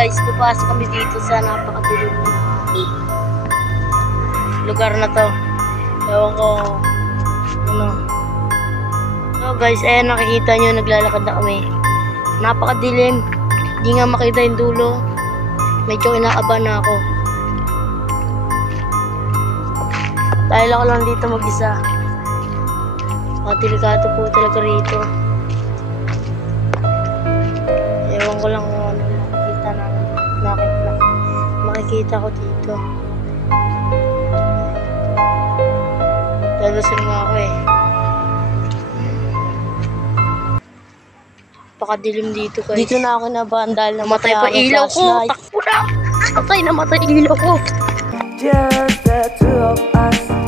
guys, papasok kami dito sa napakadilim na lugar na to. Ewan ko ano. So guys, ayan nakikita nyo, naglalakad na kami. Napakadilim, hindi nga makita yung dulo. Medyo inaaban na ako dahil ako lang dito mag-isa. Delikado po talaga rito. Ewan ko lang kung ano makikita ko dito. Lalasan nga ako eh. Pakadilim dito guys. Dito na ako nabahan dahil namatay pa ilaw ko. Takbo na! Namatay ilaw ko. Just the two of us.